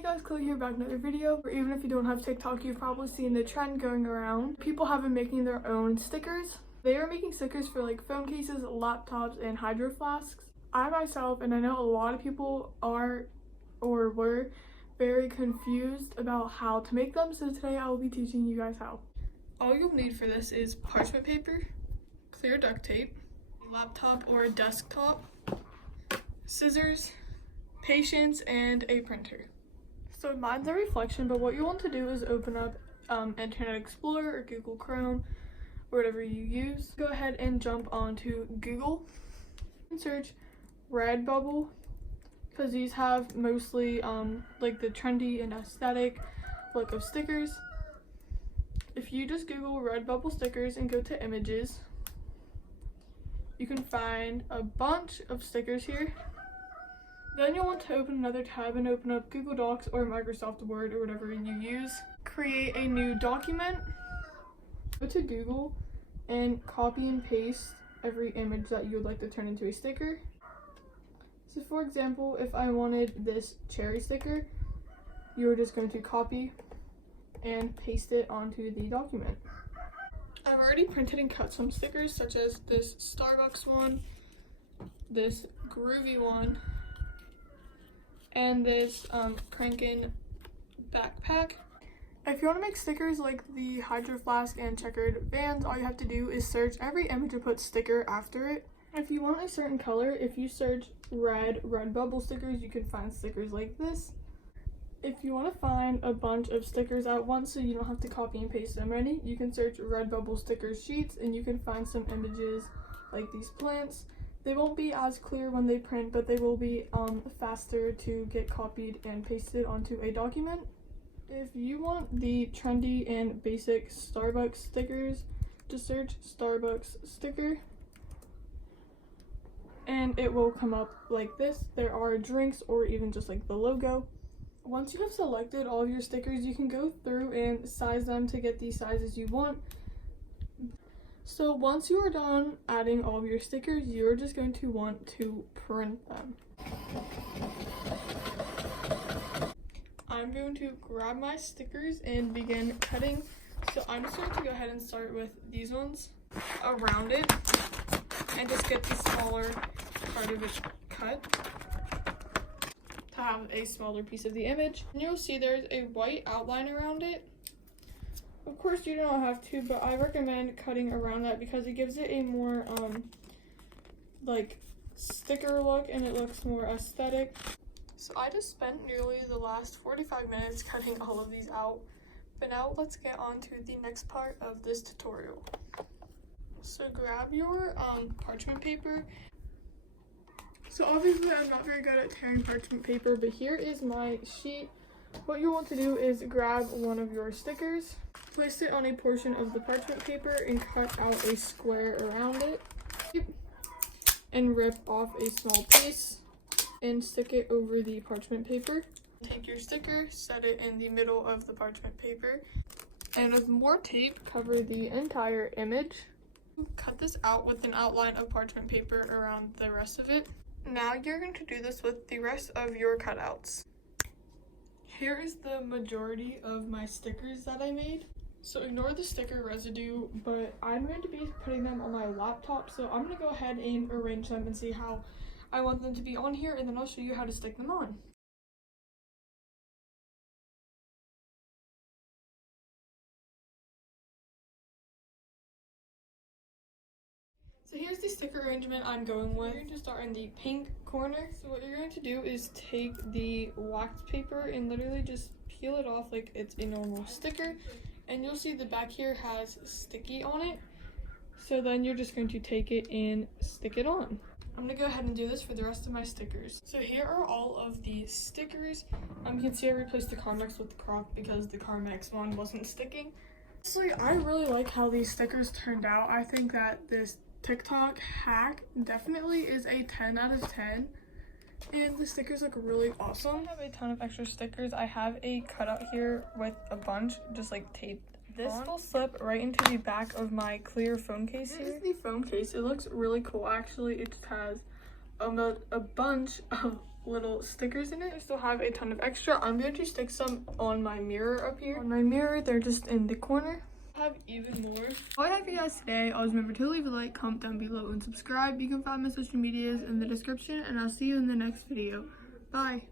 Hey guys, Chloe here, back with another video. Or even if you don't have TikTok, you've probably seen the trend going around. People have been making their own stickers. They are making stickers for like phone cases, laptops, and hydro flasks. I myself, and I know a lot of people are or were very confused about how to make them, so today I will be teaching you guys how. All you'll need for this is parchment paper, clear duct tape, a laptop or a desktop, scissors, patience, and a printer. So mine's a reflection, but what you want to do is open up Internet Explorer or Google Chrome, or whatever you use. Go ahead and jump onto Google and search RedBubble, because these have mostly like the trendy and aesthetic look of stickers. If you just Google RedBubble stickers and go to images, you can find a bunch of stickers here. Then you'll want to open another tab and open up Google Docs or Microsoft Word or whatever you use. Create a new document. Go to Google and copy and paste every image that you would like to turn into a sticker. So for example, if I wanted this cherry sticker, you're just going to copy and paste it onto the document. I've already printed and cut some stickers, such as this Starbucks one, this groovy one, and this 𝓲𝓬𝓬𝓱𝓲𝓷𝓰 backpack. If you want to make stickers like the Hydro Flask and checkered vans, all you have to do is search every image and put sticker after it. If you want a certain color, if you search RedBubble stickers, you can find stickers like this. If you want to find a bunch of stickers at once so you don't have to copy and paste them ready, you can search RedBubble sticker sheets and you can find some images like these plants. They won't be as clear when they print, but they will be faster to get copied and pasted onto a document. If you want the trendy and basic Starbucks stickers, just search Starbucks sticker and it will come up like this. There are drinks or even just like the logo. Once you have selected all of your stickers, you can go through and size them to get the sizes you want. So once you are done adding all of your stickers, you're just going to want to print them. I'm going to grab my stickers and begin cutting. So I'm just going to go ahead and start with these ones around it and just get the smaller part of it cut to have a smaller piece of the image. And you'll see there's a white outline around it. Of course you don't have to, but I recommend cutting around that because it gives it a more like sticker look and it looks more aesthetic. So I just spent nearly the last 45 minutes cutting all of these out, but now let's get on to the next part of this tutorial. So grab your parchment paper. So obviously I'm not very good at tearing parchment paper, but here is my sheet. What you want to do is grab one of your stickers, place it on a portion of the parchment paper and cut out a square around it, and rip off a small piece and stick it over the parchment paper. Take your sticker, set it in the middle of the parchment paper, and with more tape, cover the entire image. Cut this out with an outline of parchment paper around the rest of it. Now you're going to do this with the rest of your cutouts. Here is the majority of my stickers that I made. So ignore the sticker residue, but I'm going to be putting them on my laptop, so I'm going to go ahead and arrange them and see how I want them to be on here, and then I'll show you how to stick them on. So here's the sticker arrangement I'm going with. You're going to start in the pink corner. So what you're going to do is take the wax paper and literally just peel it off like it's a normal sticker. And you'll see the back here has sticky on it. So then you're just going to take it and stick it on. I'm going to go ahead and do this for the rest of my stickers. So here are all of the stickers. You can see I replaced the Carmex with the Croc because the Carmex one wasn't sticking. Honestly, I really like how these stickers turned out. I think that this TikTok hack definitely is a 10 out of 10, and the stickers look really awesome. I have a ton of extra stickers. I have a cutout here with a bunch just like taped. This will slip right into the back of my clear phone case here. This is the phone case. It looks really cool actually. It just has a bunch of little stickers in it. I still have a ton of extra. I'm going to stick some on my mirror up here. On my mirror, they're just in the corner. I have even more. All I have for you guys today. Always remember to leave a like, comment down below, and subscribe. You can find my social medias in the description, and I'll see you in the next video. Bye.